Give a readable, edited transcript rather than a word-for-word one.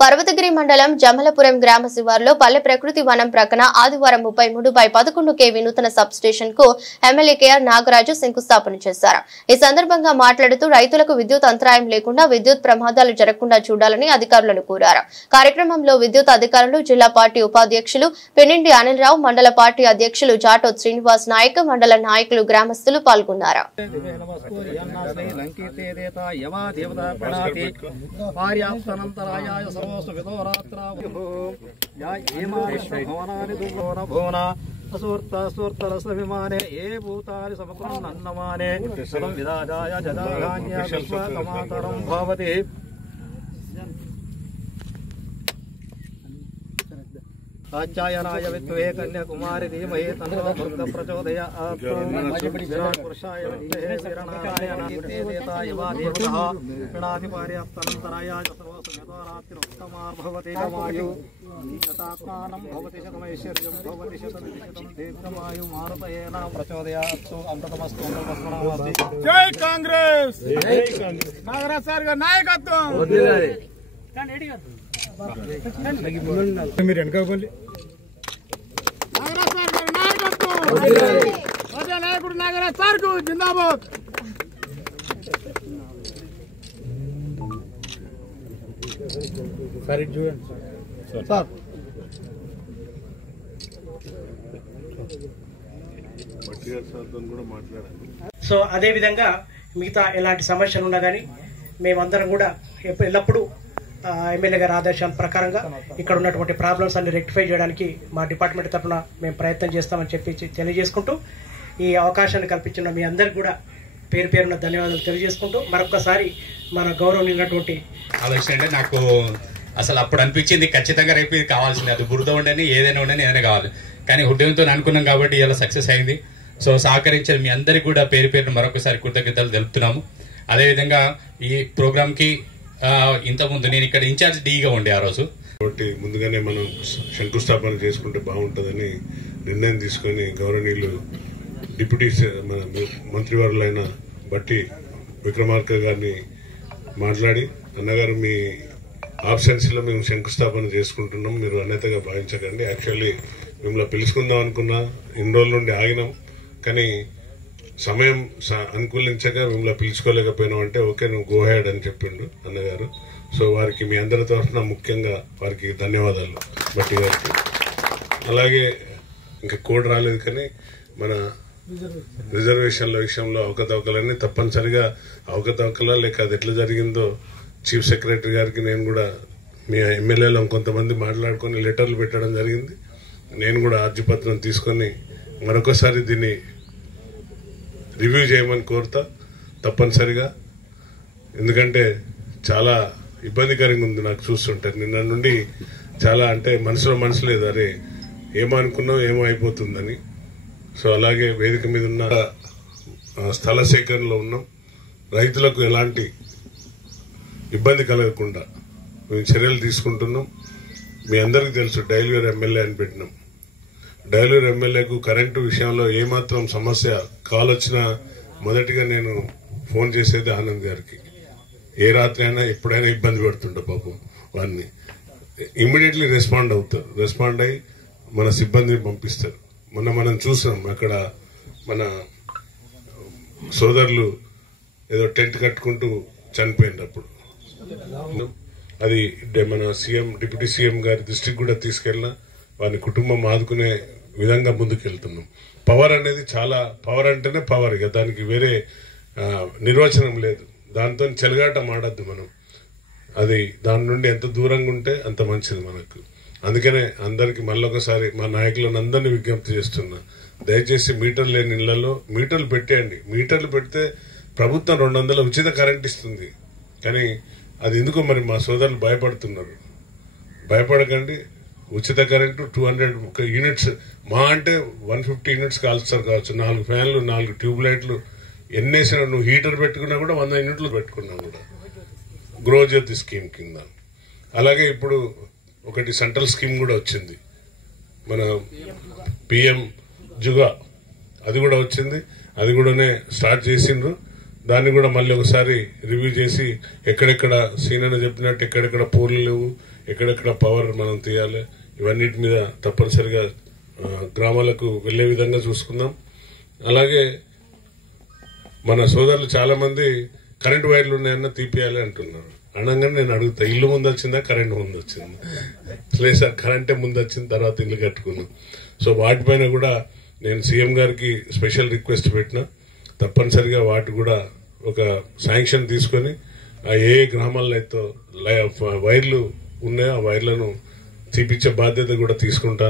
పర్వతగిరి మండలం జమలపురం గ్రామ శివారులో పల్లె ప్రకృతి వనం ప్రక్కన ఆదివారం 33/11 kV నూతన సబ్ స్టేషన్ కు ఎమ్మెల్యే కేఆర్ నాగరాజు శంకుస్థాపన చేశారు. ఈ సందర్భంగా మాట్లాడుతూ రైతులకు విద్యుత్ అంతరాయం లేకుండా విద్యుత్ ప్రమాదాలు జరగకుండా చూడాలని అధికారులను కోరారు. కార్యక్రమంలో విద్యుత్ అధికారులు, జిల్లా పార్టీ ఉపాధ్యక్షులు పెనిండి అనిల్ రావు, మండల పార్టీ అధ్యక్షులు జాటోత్ శ్రీనివాస్ నాయక్, మండల నాయకులు, గ్రామస్తులు పాల్గొన్నారు. सूर्तरसविमाने ये भूतानि समकुर्वन्नमाने सर्वं विदाजाय जदागान्य विश्वकमातरं भवति आचार्याय विद्महे कन्याकुमारी धीमहि तन्नो दुर्गा प्रचोदयात् पुरुषाय विद्महे वीरनारायणाय देवताय वादेवतः प्रणातिपार्याप्तनन्तराय सर्वसुखदोरात्रिरुत्तमार् भवति कमायु शतात्मानं भवति शतमैश्वर्यं भवति शतं दीर्घमायु मारुतयेन प्रचोदयात् अमृतमस्तु अमृतमस्तु जय कांग्रेस नागराज सर का नायकत्व మీరు వెనకపోలి నాగరాజ్ సార్ గారి నాయకత్వం అదే నాయకుడు నాగరాజ్ సార్ కు జిందాబాద్. సార్ ఇటు చూడండి సార్. సో అదే విధంగా మిగతా ఎలాంటి సమస్యలు ఉన్నా కానీ మేమందరం కూడా ఎల్లప్పుడూ ఎమ్మెల్యే గారి ఆదేశాల ప్రకారంగా ఇక్కడ ఉన్నటువంటి ప్రాబ్లమ్స్ అన్ని రెక్టిఫై చేయడానికి మా డిపార్ట్మెంట్ తరఫున మేము ప్రయత్నం చేస్తామని చెప్పి తెలియజేసుకుంటూ ఈ అవకాశాన్ని కల్పించిన మీ అందరికి కూడా పేరు పేరున ధన్యవాదాలు తెలియజేసుకుంటూ మరొకసారి మన గౌరవనీయులైనటువంటి ఆలోచన అంటే నాకు అసలు అప్పుడు అనిపించింది ఖచ్చితంగా రేపు ఇది కావాల్సింది, అది బురద ఉండని ఏదైనా ఉండని ఏదైనా కావాలి, కానీ ఉద్యమంతో అనుకున్నాం కాబట్టి ఇలా సక్సెస్ అయింది. సో సహకరించిన మీ అందరికీ కూడా పేరు పేరున మరొకసారి కృతజ్ఞతలు తెలుపుతున్నాము. అదేవిధంగా ఈ ప్రోగ్రామ్కి ఇంతకుముందు నేను ఇక్కడ ఇన్ఛార్జ్ డీగా ఉండే ఆ రోజు కాబట్టి ముందుగానే మనం శంకుస్థాపన చేసుకుంటే బాగుంటుందని నిర్ణయం తీసుకొని గౌరవనీయులు డిప్యూటీ మన మంత్రివర్యులైన బట్టి విక్రమార్క గారిని మాట్లాడి, అన్నగారు మీ ఆబ్సెన్సీలో మేము శంకుస్థాపన చేసుకుంటున్నాం, మీరు అన్యతగా భావించకండి, యాక్చువల్లీ మిమ్మల్ని పిలుచుకుందాం అనుకున్నా, ఇన్ని రోజుల నుండి ఆగినాం, కానీ సమయం అనుకూలించక మిమ్మల్ని పిలుచుకోలేకపోయినాం అంటే ఓకే నువ్వు గో హెడ్ అని చెప్పిండు అన్నగారు. సో వారికి మీ అందరి తరఫున ముఖ్యంగా వారికి ధన్యవాదాలు బట్టి గారికి. అలాగే ఇంకా కోడ్ రాలేదు కానీ మన రిజర్వేషన్ల విషయంలో అవకతవకలన్నీ తప్పనిసరిగా అవకతవకలా లేక అది ఎట్లా జరిగిందో చీఫ్ సెక్రటరీ గారికి నేను కూడా మీ ఎమ్మెల్యేలో కొంతమంది మాట్లాడుకొని లెటర్లు పెట్టడం జరిగింది. నేను కూడా అర్జీపత్రం తీసుకొని మరొకసారి దీన్ని రివ్యూ చేయమని కోరుతా తప్పనిసరిగా, ఎందుకంటే చాలా ఇబ్బందికరంగా ఉంది నాకు చూస్తుంటే. నిన్న నుండి చాలా అంటే మనసు లేదు, అరే ఏమో అనుకున్నాం ఏమో అయిపోతుందని. సో అలాగే వేదిక మీద ఉన్న స్థల సేకరణలో ఉన్నాం, రైతులకు ఎలాంటి ఇబ్బంది కలగకుండా మేము చర్యలు తీసుకుంటున్నాం. మీ అందరికీ తెలుసు డైలీవేర్ ఎమ్మెల్యే అని పెట్టినాం. డైలీవేర్ ఎమ్మెల్యేకు కరెంటు విషయంలో ఏమాత్రం సమస్య కాల్ వచ్చినా మొదటిగా నేను ఫోన్ చేసేది ఆనంద్ గారికి. ఏ రాత్రి అయినా ఎప్పుడైనా ఇబ్బంది పెడుతుంటా పాపం వాడిని. ఇమ్మీడియట్లీ రెస్పాండ్ అవుతారు, రెస్పాండ్ అయ్యి మన సిబ్బందిని పంపిస్తారు. మనం చూసాం అక్కడ మన సోదరులు ఏదో టెంట్ కట్టుకుంటూ చనిపోయినప్పుడు అది మన సీఎం డిప్యూటీ సీఎం గారి దృష్టికి కూడా తీసుకెళ్ళినా వారి కుటుంబం ఆదుకునే విధంగా ముందుకెళ్తున్నాం. పవర్ అనేది చాలా పవర్ అంటేనే పవర్, ఇక దానికి వేరే నిర్వచనం లేదు. దాంతో చెలగాటం ఆడద్దు మనం, అది దాని నుండి ఎంత దూరంగా ఉంటే అంత మంచిది మనకు. అందుకనే అందరికి మళ్ళొకసారి మా నాయకులను అందరినీ విజ్ఞప్తి చేస్తున్నా, దయచేసి మీటర్ లేని ఇళ్లలో మీటర్లు పెట్టేయండి. మీటర్లు పెడితే ప్రభుత్వం 200 ఉచిత కరెంట్ ఇస్తుంది, కానీ అది ఎందుకో మరి మా సోదరులు భయపడుతున్నారు. భయపడకండి, ఉచిత కరెంటు 200 యూనిట్స్ మా అంటే 150 యూనిట్స్ కాల్స్తారు కావచ్చు. 4 ఫ్యాన్లు 4 ట్యూబ్ లైట్లు ఎన్నేసినా, నువ్వు హీటర్ పెట్టుకున్నా కూడా 100 యూనిట్లు పెట్టుకున్నా కూడా గృహజ్యోతి స్కీమ్ కింద. అలాగే ఇప్పుడు ఒకటి సెంట్రల్ స్కీమ్ కూడా వచ్చింది, మన పిఎం జుగా, అది కూడా వచ్చింది, అది కూడానే స్టార్ట్ చేసిండ్రు. దాన్ని కూడా మళ్ళీ ఒకసారి రివ్యూ చేసి ఎక్కడెక్కడ సీనన్న చెప్పినట్టు ఎక్కడెక్కడ పూర్లు లేవు, ఎక్కడెక్కడ పవర్ మనం తీయాలి, ఇవన్నిటి మీద తప్పనిసరిగా గ్రామాలకు వెళ్లే విధంగా చూసుకుందాం. అలాగే మన సోదరులు చాలా మంది కరెంట్ వైర్లు ఉన్నాయన్న తీపియాలి అంటున్నారు. అనగానే నేను అడుగుతా, ఇల్లు ముందు వచ్చిందా కరెంట్ ముందు వచ్చిందా? లేదు సార్, కరెంటే ముందు వచ్చిన తర్వాత ఇల్లు కట్టుకున్నాం. సో వాటిపైన కూడా నేను సీఎం గారికి స్పెషల్ రిక్వెస్ట్ పెట్టినా, తప్పనిసరిగా వాటి కూడా ఒక శాంక్షన్ తీసుకొని ఏ గ్రామాల్లో అయితే వైర్లు ఉన్నాయో ఆ వైర్లను తీపిచ్చే బాధ్యత కూడా తీసుకుంటా.